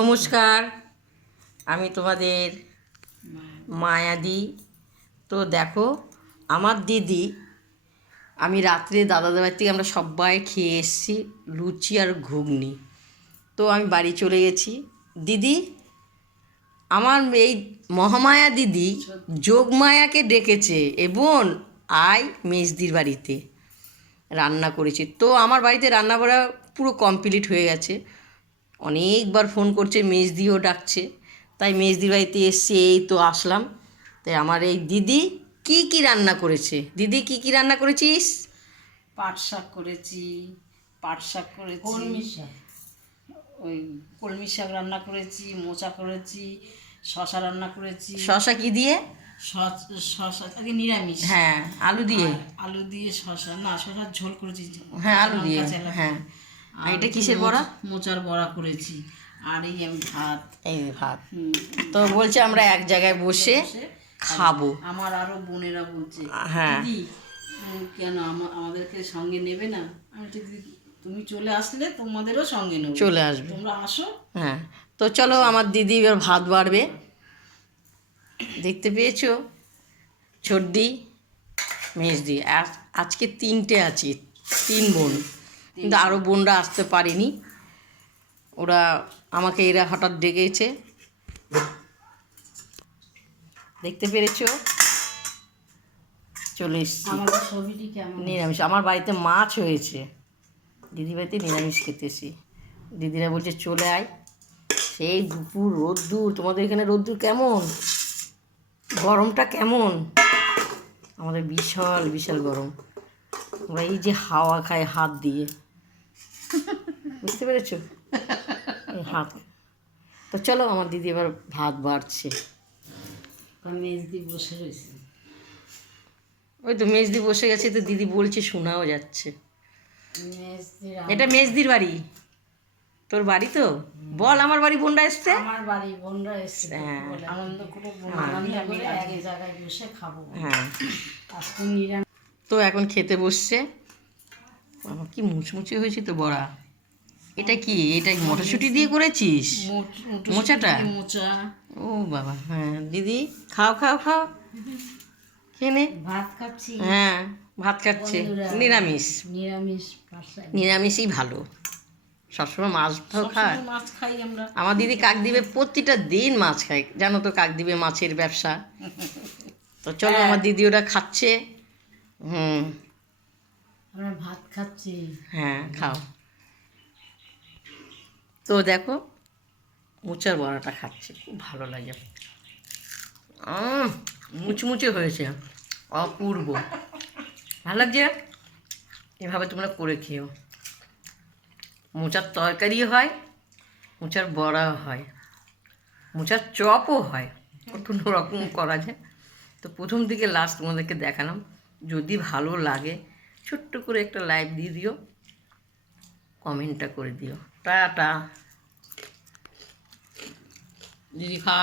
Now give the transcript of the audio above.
নমস্কার, আমি তোমাদের মায়াদি। তো দেখো, আমার দিদি, আমি রাত্রে দাদাদের বাড়ি থেকে আমরা সবাই খেয়ে এসেছি লুচি আর ঘুগনি। তো আমি বাড়ি চলে গেছি। দিদি, আমার এই মহামায়া দিদি যোগমায়াকে ডেকেছে এবং আয় মেজদির বাড়িতে রান্না করেছে। তো আমার বাড়িতে রান্না করা পুরো কমপ্লিট হয়ে গেছে। অনেকবার ফোন করছে, মেজদিও ডাকছে, তাই মেজদির বাড়িতে এসছি, এই তো আসলাম। তাই আমার এই দিদি কি কি রান্না করেছে। দিদি কি কি রান্না করেছিস? পাট শাক করেছি, ওই কলমি শাক রান্না করেছি, মোচা করেছি, শশা রান্না করেছি। শশা কি দিয়ে? শশা আগে নিরামিষ, হ্যাঁ, আলু দিয়ে। আলু দিয়ে শশা না, শশার ঝোল করেছি। হ্যাঁ, আলু দিয়ে। হ্যাঁ, আর এটা কিসের বড়া? মোচার বড়া করেছি। আর এই আমি ভাত, এই ভাত। তো বলছে আমরা এক জায়গায় বসে খাবো। আমার আরো বোনেরা বলছে, হ্যাঁ, দিদি কেন আমাদেরকে সঙ্গে নেবে না? আমি বলছি, দিদি তুমি চলে আসলে তোমাদেরও সঙ্গে নেবো, চলে আসবে, তোমরা আসো। হ্যাঁ। তো চলো, আমার দিদি এবার ভাত বাড়বে। দেখতে পেয়েছো, ছোটদি, মেজদি, আজকে তিনটে আছি, তিন বোন, কিন্তু আরও বোনরা আসতে পারেনি। ওরা আমাকে এরা হঠাৎ ডেকেছে, দেখতে পেরেছো, চলে এসছি। নিরামিষ, আমার বাড়িতে মাছ হয়েছে, দিদি বাড়িতে নিরামিষ খেতেছি। দিদিরা বলছে চলে আয়। সেই দুপুর রোদ্দুর, তোমাদের এখানে রোদ্দুর কেমন, গরমটা কেমন? আমাদের বিশাল বিশাল গরম। আমরা এই যে হাওয়া খাই হাত দিয়ে, বুঝতে পেরেছো, এই হাত। তো চলো, আমার দিদি এবার ভাত বাড়ছে। মেজদি বসে রয়েছে, ওই তো মেজদি বসে গেছে, তো দিদি বলছে শোনাও যাচ্ছে। এটা মেজদির বাড়ি, তোর বাড়ি তো বল। আমার বাড়ি বোনরা এসছে, আমার বাড়ি বোনরা এসছে, আনন্দ করে এক জায়গায় বসে খাবো। হ্যাঁ, আজকে নিরামিষ। তো এখন খেতে বসছে। আমার কি মুচমুচে হয়েছে তো বড়া। এটা কি, এটা মটরশুঁটি দিয়ে করেছিস মোচাটা? মোচা। ও বাবা, হ্যাঁ দিদি, খাও খাও খাও, খেয়ে ভাত খাচ্ছি। হ্যাঁ, ভাত খাচ্ছে। নিরামিষ, নিরামিষই ভালো। সবসময় মাছ ভাত খায়? মাছ খাই আমরা। আমার দিদি কাকদ্বীপে প্রতিটা দিন মাছ খায়, জানো তো, কাকদ্বীপে মাছের ব্যবসা। তো চলো, আমার দিদি ওরা খাচ্ছে। আমরা ভাত খাচ্ছি। হ্যাঁ, খাও। তো দেখো, মোচার বড়াটা খাচ্ছে, খুব ভালো লাগে। মুচমুচে হয়েছে, অপূর্ব ভালো লাগছে। এভাবে তোমরা করে খেও। মোচার তরকারি হয়, মোচার বড়াও হয়, মোচার চপও হয়, কত রকম করা যায়। তো প্রথম থেকে লাস্ট তোমাদেরকে দেখালাম। যদি ভালো লাগে ছোট্ট করে একটা লাইক দিয়ে দিও, কমেন্টটা করে দিও। টাটা দিদি, খা।